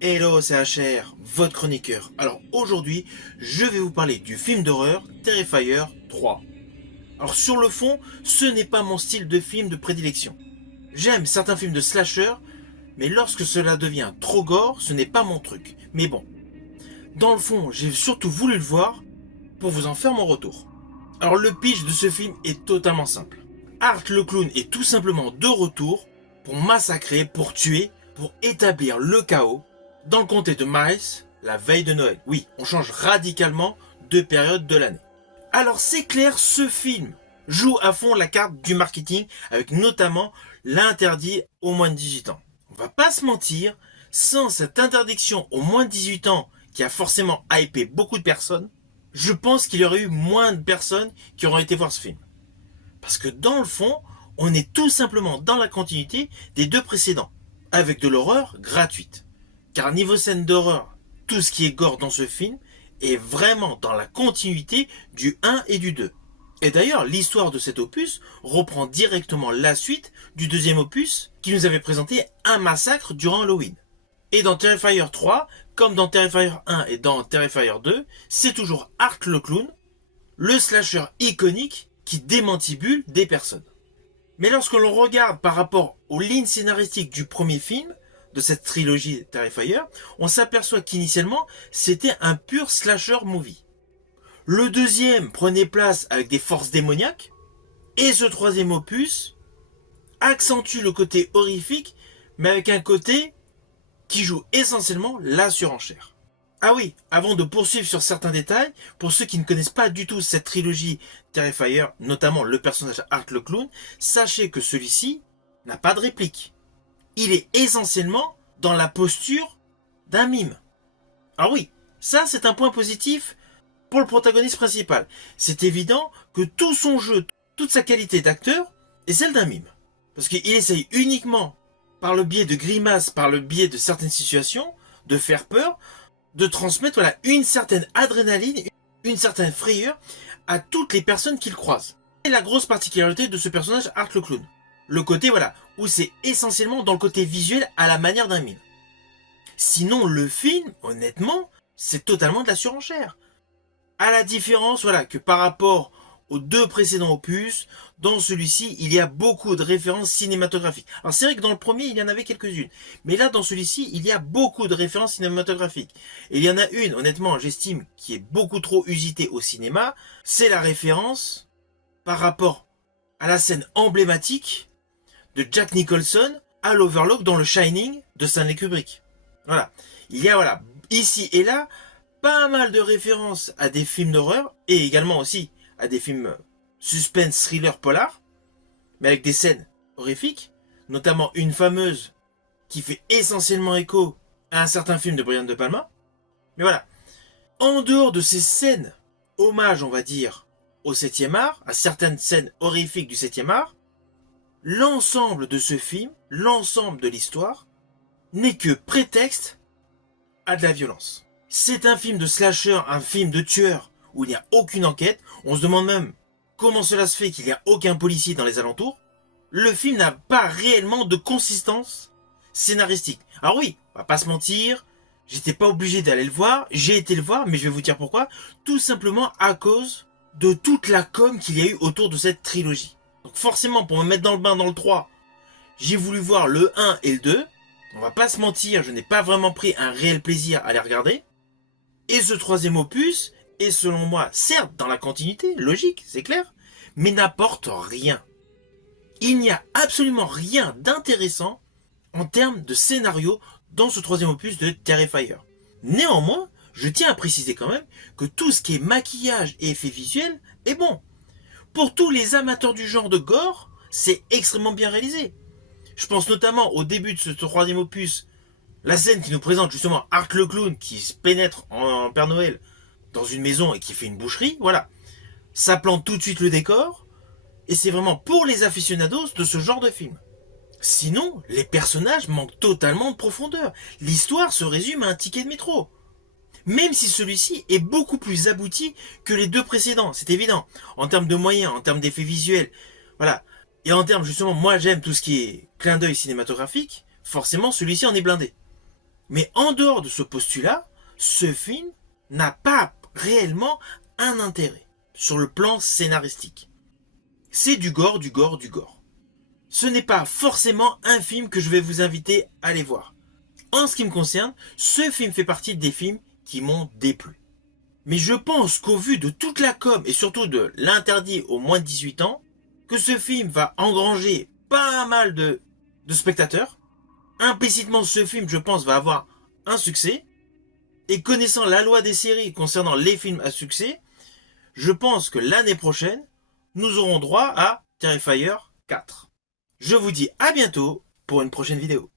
Hello, c'est HR, votre chroniqueur. Alors aujourd'hui, je vais vous parler du film d'horreur Terrifier 3. Alors sur le fond, ce n'est pas mon style de film de prédilection. J'aime certains films de slasher, mais lorsque cela devient trop gore, ce n'est pas mon truc. Mais bon, dans le fond, j'ai surtout voulu le voir pour vous en faire mon retour. Alors le pitch de ce film est totalement simple. Art le clown est tout simplement de retour pour massacrer, pour tuer, pour établir le chaos dans le comté de Miles, la veille de Noël. Oui, on change radicalement de période de l'année. Alors c'est clair, ce film joue à fond la carte du marketing avec notamment l'interdit aux moins de 18 ans. On va pas se mentir, sans cette interdiction aux moins de 18 ans qui a forcément hypé beaucoup de personnes, je pense qu'il y aurait eu moins de personnes qui auraient été voir ce film. Parce que dans le fond, on est tout simplement dans la continuité des deux précédents, avec de l'horreur gratuite. Car niveau scène d'horreur, tout ce qui est gore dans ce film est vraiment dans la continuité du 1 et du 2. Et d'ailleurs, l'histoire de cet opus reprend directement la suite du deuxième opus qui nous avait présenté un massacre durant Halloween. Et dans Terrifier 3, comme dans Terrifier 1 et dans Terrifier 2, c'est toujours Art le clown, le slasher iconique qui démantibule des personnes. Mais lorsque l'on regarde par rapport aux lignes scénaristiques du premier film, de cette trilogie Terrifier, on s'aperçoit qu'initialement, c'était un pur slasher movie. Le deuxième prenait place avec des forces démoniaques, et ce troisième opus accentue le côté horrifique, mais avec un côté qui joue essentiellement la surenchère. Ah oui, avant de poursuivre sur certains détails, pour ceux qui ne connaissent pas du tout cette trilogie Terrifier, notamment le personnage Art le clown, sachez que celui-ci n'a pas de réplique. Il est essentiellement dans la posture d'un mime. Alors oui, ça c'est un point positif pour le protagoniste principal. C'est évident que tout son jeu, toute sa qualité d'acteur est celle d'un mime. Parce qu'il essaye uniquement, par le biais de grimaces, par le biais de certaines situations, de faire peur, de transmettre une certaine adrénaline, une certaine frayeur à toutes les personnes qu'il croise. C'est la grosse particularité de ce personnage Art le clown. Le côté où c'est essentiellement dans le côté visuel à la manière d'un mime. Sinon le film, honnêtement, c'est totalement de la surenchère. À la différence que par rapport aux deux précédents opus, dans celui-ci, il y a beaucoup de références cinématographiques. Alors c'est vrai que dans le premier, il y en avait quelques-unes. Mais là, dans celui-ci, il y a beaucoup de références cinématographiques. Et il y en a une, honnêtement, j'estime, qui est beaucoup trop usitée au cinéma. C'est la référence par rapport à la scène emblématique de Jack Nicholson à l'Overlook dans le Shining de Stanley Kubrick. Voilà. Il y a ici et là pas mal de références à des films d'horreur et également aussi à des films suspense, thriller, polar, mais avec des scènes horrifiques, notamment une fameuse qui fait essentiellement écho à un certain film de Brian De Palma. Mais voilà. En dehors de ces scènes, hommage, on va dire, au 7e art, à certaines scènes horrifiques du 7e art, l'ensemble de ce film, l'ensemble de l'histoire, n'est que prétexte à de la violence. C'est un film de slasher, un film de tueur, où il n'y a aucune enquête. On se demande même comment cela se fait qu'il n'y a aucun policier dans les alentours. Le film n'a pas réellement de consistance scénaristique. Alors oui, on va pas se mentir, j'étais pas obligé d'aller le voir, j'ai été le voir, mais je vais vous dire pourquoi. Tout simplement à cause de toute la com qu'il y a eu autour de cette trilogie. Donc forcément, pour me mettre dans le bain dans le 3, j'ai voulu voir le 1 et le 2. On va pas se mentir, je n'ai pas vraiment pris un réel plaisir à les regarder. Et ce troisième opus est selon moi, certes dans la continuité, logique, c'est clair, mais n'apporte rien. Il n'y a absolument rien d'intéressant en termes de scénario dans ce troisième opus de Terrifier. Néanmoins, je tiens à préciser quand même que tout ce qui est maquillage et effets visuels est bon. Pour tous les amateurs du genre de gore, c'est extrêmement bien réalisé. Je pense notamment au début de ce troisième opus, la scène qui nous présente justement Art le clown qui se pénètre en Père Noël dans une maison et qui fait une boucherie, voilà. Ça plante tout de suite le décor, et c'est vraiment pour les aficionados de ce genre de film. Sinon, les personnages manquent totalement de profondeur. L'histoire se résume à un ticket de métro. Même si celui-ci est beaucoup plus abouti que les deux précédents, c'est évident. En termes de moyens, en termes d'effets visuels, voilà. Et en termes, justement, moi j'aime tout ce qui est clin d'œil cinématographique, forcément celui-ci en est blindé. Mais en dehors de ce postulat, ce film n'a pas réellement un intérêt sur le plan scénaristique. C'est du gore, du gore, du gore. Ce n'est pas forcément un film que je vais vous inviter à aller voir. En ce qui me concerne, ce film fait partie des films qui m'ont déplu. Mais je pense qu'au vu de toute la com et surtout de l'interdit aux moins de 18 ans, que ce film va engranger pas mal de spectateurs. Implicitement, ce film, je pense, va avoir un succès. Et connaissant la loi des séries concernant les films à succès, je pense que l'année prochaine, nous aurons droit à Terrifier 4. Je vous dis à bientôt pour une prochaine vidéo.